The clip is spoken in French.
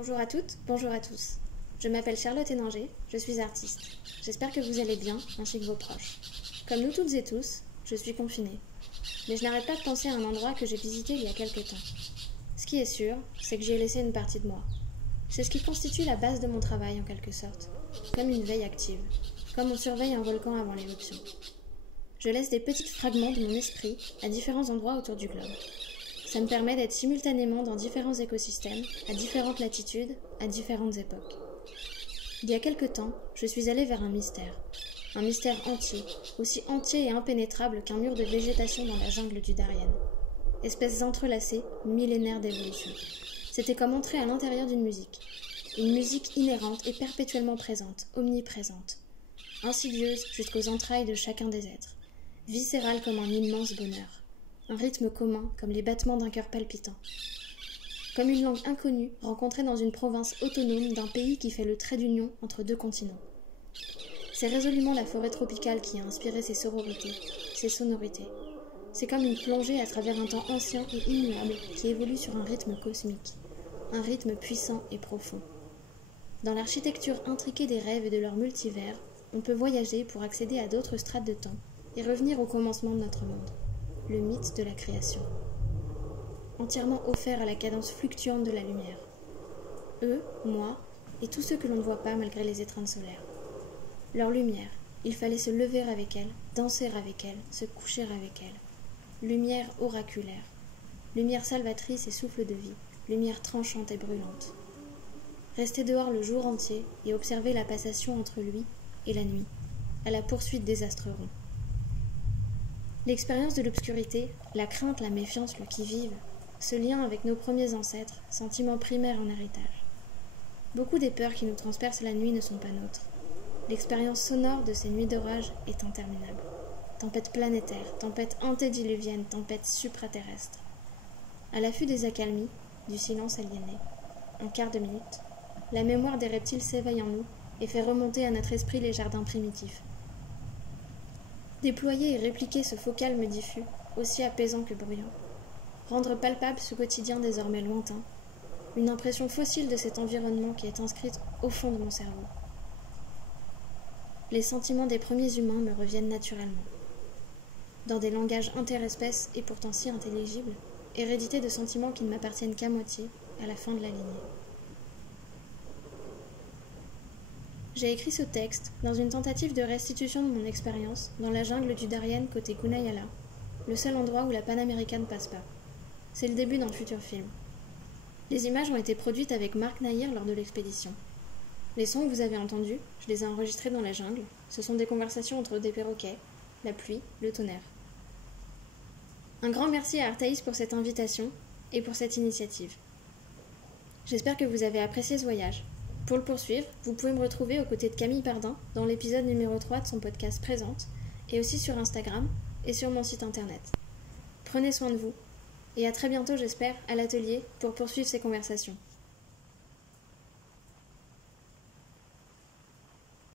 Bonjour à toutes, bonjour à tous. Je m'appelle Charlotte Hénanger, je suis artiste. J'espère que vous allez bien, ainsi que vos proches. Comme nous toutes et tous, je suis confinée. Mais je n'arrête pas de penser à un endroit que j'ai visité il y a quelque temps. Ce qui est sûr, c'est que j'y ai laissé une partie de moi. C'est ce qui constitue la base de mon travail en quelque sorte, comme une veille active, comme on surveille un volcan avant l'éruption. Je laisse des petits fragments de mon esprit à différents endroits autour du globe. Ça me permet d'être simultanément dans différents écosystèmes, à différentes latitudes, à différentes époques. Il y a quelque temps, je suis allée vers un mystère entier, aussi entier et impénétrable qu'un mur de végétation dans la jungle du Darien. Espèces entrelacées, millénaires d'évolution. C'était comme entrer à l'intérieur d'une musique inhérente et perpétuellement présente, omniprésente, insidieuse jusqu'aux entrailles de chacun des êtres, viscérale comme un immense bonheur. Un rythme commun, comme les battements d'un cœur palpitant. Comme une langue inconnue, rencontrée dans une province autonome d'un pays qui fait le trait d'union entre deux continents. C'est résolument la forêt tropicale qui a inspiré ces sororités, ces sonorités. C'est comme une plongée à travers un temps ancien et immuable qui évolue sur un rythme cosmique, un rythme puissant et profond. Dans l'architecture intriquée des rêves et de leur multivers, on peut voyager pour accéder à d'autres strates de temps et revenir au commencement de notre monde. Le mythe de la création. Entièrement offert à la cadence fluctuante de la lumière. Eux, moi, et tous ceux que l'on ne voit pas malgré les étreintes solaires. Leur lumière, il fallait se lever avec elle, danser avec elle, se coucher avec elle. Lumière oraculaire. Lumière salvatrice et souffle de vie. Lumière tranchante et brûlante. Rester dehors le jour entier et observer la passation entre lui et la nuit, à la poursuite des astres ronds. L'expérience de l'obscurité, la crainte, la méfiance, le qui-vive, ce lien avec nos premiers ancêtres, sentiment primaire en héritage. Beaucoup des peurs qui nous transpercent la nuit ne sont pas nôtres. L'expérience sonore de ces nuits d'orage est interminable. Tempête planétaire, tempête antédiluvienne, tempête supraterrestre. À l'affût des accalmies, du silence aliéné, en quart de minute, la mémoire des reptiles s'éveille en nous et fait remonter à notre esprit les jardins primitifs. Déployer et répliquer ce faux calme diffus, aussi apaisant que bruyant. Rendre palpable ce quotidien désormais lointain, une impression fossile de cet environnement qui est inscrite au fond de mon cerveau. Les sentiments des premiers humains me reviennent naturellement. Dans des langages interespèces et pourtant si intelligibles, hérédité de sentiments qui ne m'appartiennent qu'à moitié, à la fin de la lignée. J'ai écrit ce texte dans une tentative de restitution de mon expérience dans la jungle du Darien côté Kunayala, le seul endroit où la Panaméricaine passe pas. C'est le début d'un futur film. Les images ont été produites avec Marc Nahir lors de l'expédition. Les sons que vous avez entendus, je les ai enregistrés dans la jungle. Ce sont des conversations entre des perroquets, la pluie, le tonnerre. Un grand merci à Artaïs pour cette invitation et pour cette initiative. J'espère que vous avez apprécié ce voyage. Pour le poursuivre, vous pouvez me retrouver aux côtés de Camille Pardin dans l'épisode numéro 3 de son podcast Présente, et aussi sur Instagram et sur mon site internet. Prenez soin de vous, et à très bientôt j'espère à l'atelier pour poursuivre ces conversations.